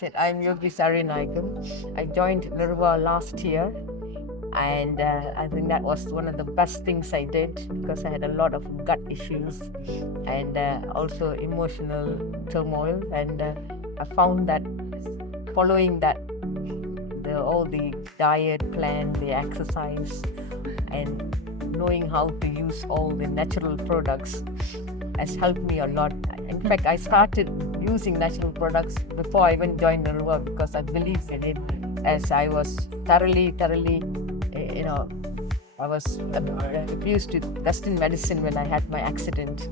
I'm Yogis Ariyanayagam. I joined Nirva last year, and I think that was one of the best things I did because I had a lot of gut issues and also emotional turmoil. And I found that following that, all the diet plan, the exercise, and knowing how to use all the natural products has helped me a lot. In fact, I started using natural products before I even joined Nirva because I believed in it, as I was thoroughly, I was abused to Western medicine when I had my accident,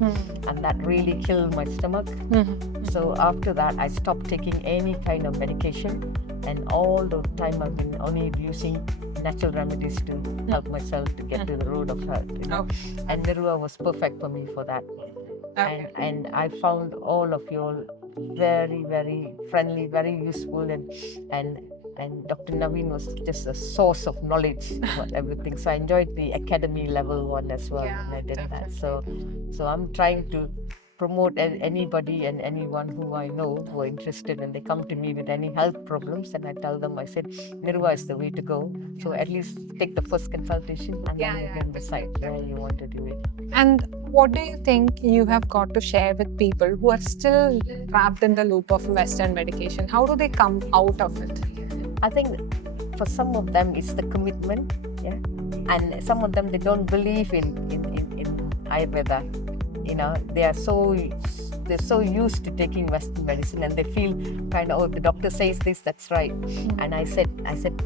and that really killed my stomach. So after that, I stopped taking any kind of medication, and all the time I've been only using natural remedies to help myself to get to the road of health. And Nirva was perfect for me for that. And I found all of you all very, very friendly, very useful, and Dr. Naveen was just a source of knowledge about everything. So I enjoyed the academy level one as well when I did that. So I'm trying to promote anybody and anyone who I know who are interested, and they come to me with any health problems, and I tell them, I said, Nirva is the way to go. So at least take the first consultation, and then you can decide where you want to do it. And what do you think you have got to share with people who are still trapped in the loop of Western medication? How do they come out of it? I think for some of them it's the commitment, and some of them they don't believe in Ayurveda. They're so used to taking Western medicine, and they feel kind of, oh, the doctor says this, that's right. And I said,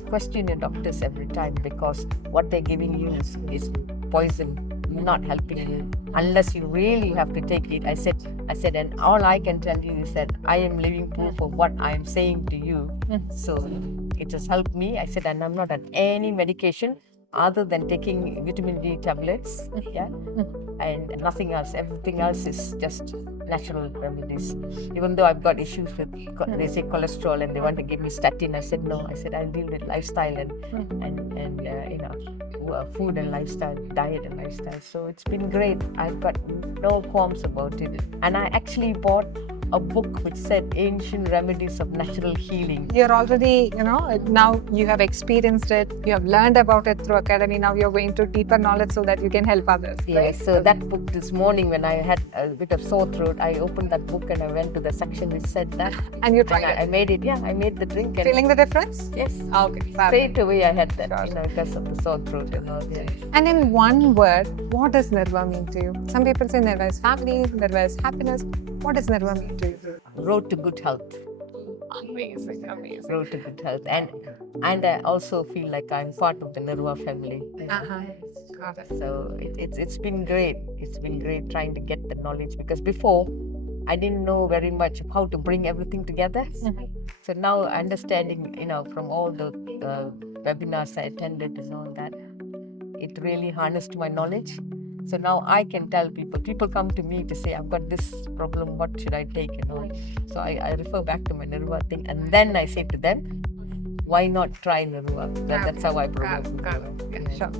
question your doctors every time, because what they're giving you is poison, not helping you unless you really have to take it. I said, and all I can tell you is that I am living proof of what I am saying to you. So it has helped me. I said, and I'm not on any medication other than taking vitamin D tablets, and nothing else. Everything else is just natural remedies. Even though I've got issues with, they say cholesterol, and they want to give me statin. I said no. I said I'll deal with lifestyle and food and lifestyle, diet and lifestyle. So it's been great. I've got no qualms about it. And I actually bought a book which said Ancient Remedies of Natural Healing. You're already, now you have experienced it, you have learned about it through academy, now you're going to deeper knowledge so that you can help others. Yes, so that book this morning when I had a bit of sore throat, I opened that book and I went to the section which said that. And you tried it? I made it, I made the drink. And feeling the difference? Yes. Okay. Straight away I had that, because of the sore throat and all that. And in one word, what does Nirva mean to you? Some people say Nirva is family, Nirva is happiness. What does Nirva mean to you? Road to good health. Amazing. Road to good health. And I also feel like I'm part of the Nirva family. Got it. So it's been great. It's been great trying to get the knowledge, because before I didn't know very much of how to bring everything together. So now understanding, from all the webinars I attended and all that, it really harnessed my knowledge. So now I can tell people come to me to say, I've got this problem, what should I take, So I refer back to my Nirva thing, and then I say to them, why not try Nirva? That's how I promote. Sure.